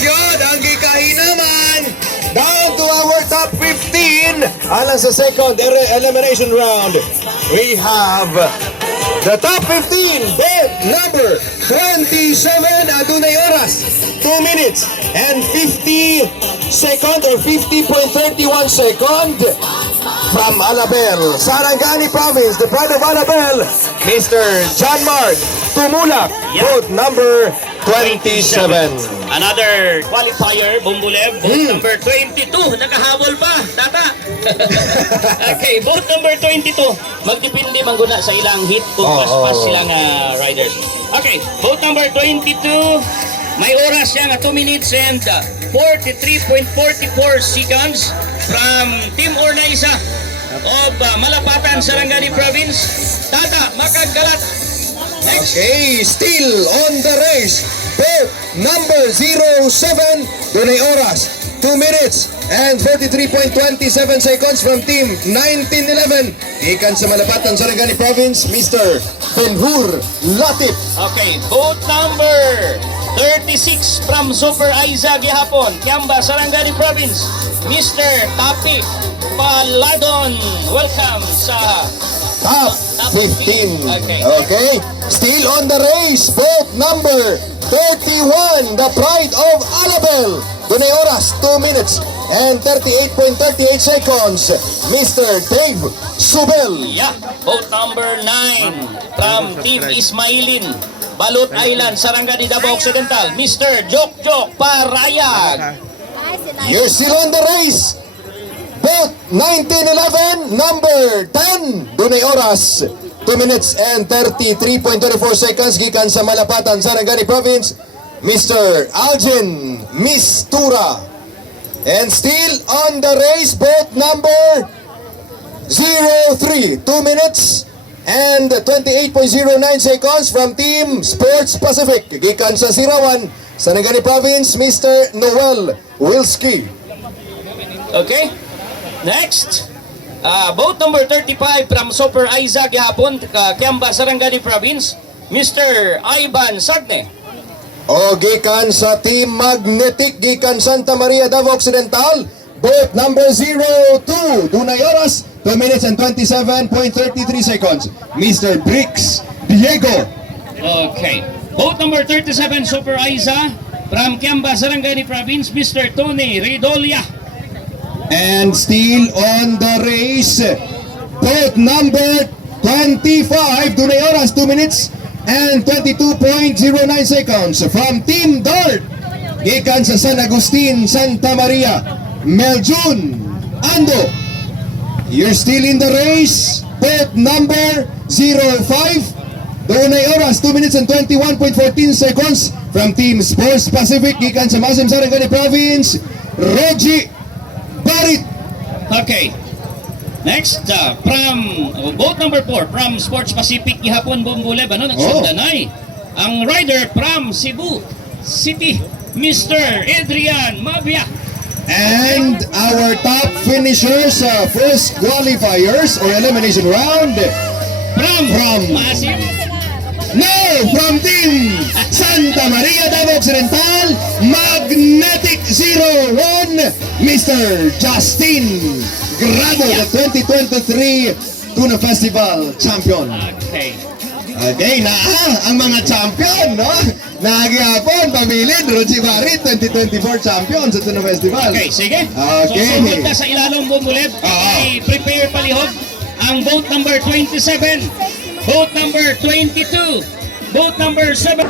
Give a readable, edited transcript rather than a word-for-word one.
yun, ang gikahi naman. Down to our top 15. Alang sa second elimination round, we have the top 15. Bed number 27. Adunay oras. 2 minutes and 50 second or 50.31 second. From Alabel, Sarangani Province, the pride of Alabel, Mr. John Mark Tumulak, vote number 27. Another qualifier, Bumbulev, vote number 22. Nakahabol pa, tata. Okay, vote number 22. Magdepende mangguna sa ilang hit kung pas-pas silang riders. Okay, vote number 22. May oras siya nga 2 minutes and 43.44 seconds from Team Ornaisa of Malapatan, Sarangani Province. Tata, makagkalat. Next. Okay, still on the race. Vote number 07. Dunay oras. 2 minutes and 43.27 seconds from Team 1911. Ikan sa Malapatan, Sarangani Province, Mr. Benhur Latif. Okay, vote number 36 from Super Aiza Gihapon, Kiamba, Sarangani Province, Mr. Tapi Paladon. Welcome sa Top 15. Okay. Okay. Still on the race. Vote number 31. The pride of Alabel. Dunay oras. 2 minutes and 38.38 seconds. Mr. Dave Subel. Yeah, vote number 9 from Team Ismailin, Balut Island, Sarangani, Davao Occidental, Mr. Jok Parayag. You're still on the race. Vote 1911, number 10. Dunay oras. 2 minutes and 33.24 seconds. Gikan sa Malapatan, Sarangani Province, Mr. Algin Mistura. And still on the race, vote number 03. 2 minutes and 28.09 seconds from Team Sports Pacific. Gikan sa Sirawan, Sarangani Province, Mr. Noel Wilski. Okay, next. Vote number 35 from Super Aiza Gihapon, Kiamba, Sarangani Province, Mr. Ivan Sagne. O gikan sa Team Magnetic, gikan Santa Maria, Davao Occidental, vote number 02. Dunay oras, 2 minutes and 27.33 seconds. Mr. Bricks Diego. Okay, vote number 37 Super Aiza from Kiamba, Sarangani Province, Mr. Tony Ridolia. And still on the race, vote number 25. Dunay oras, 2 minutes and 22.09 seconds. From Team Dart, gikan sa San Agustin, Santa Maria, Meljun Ando. You're still in the race. Vote number 05. Dunay oras, 2 minutes and 21.14 seconds. From Team Sports Pacific, gikan sa Masim, Sarangani Province, Reggie Barit. Okay. Next, from vote number 4 from Sports Pacific Gihapon, Bumbulev, nagsundanay. Ang rider from Cebu City, Mr. Adrian Mabia. And our top finishers, first qualifiers or elimination round, From Masim. no, from Team Santa Maria, Davao Occidental, Magnetic 01, Mr. Justin Grado, the 2023 Tuna Festival champion. Okay. Okay, ang mga champion, no? Nagyapon, pamilin, Roji Barit, 2024 champion sa Tuna Festival. Okay, sige. Okay. So, sumunod na sa ilalong Bumbulev. I-prepare palihog ang vote number 27, vote number 22, vote number 7.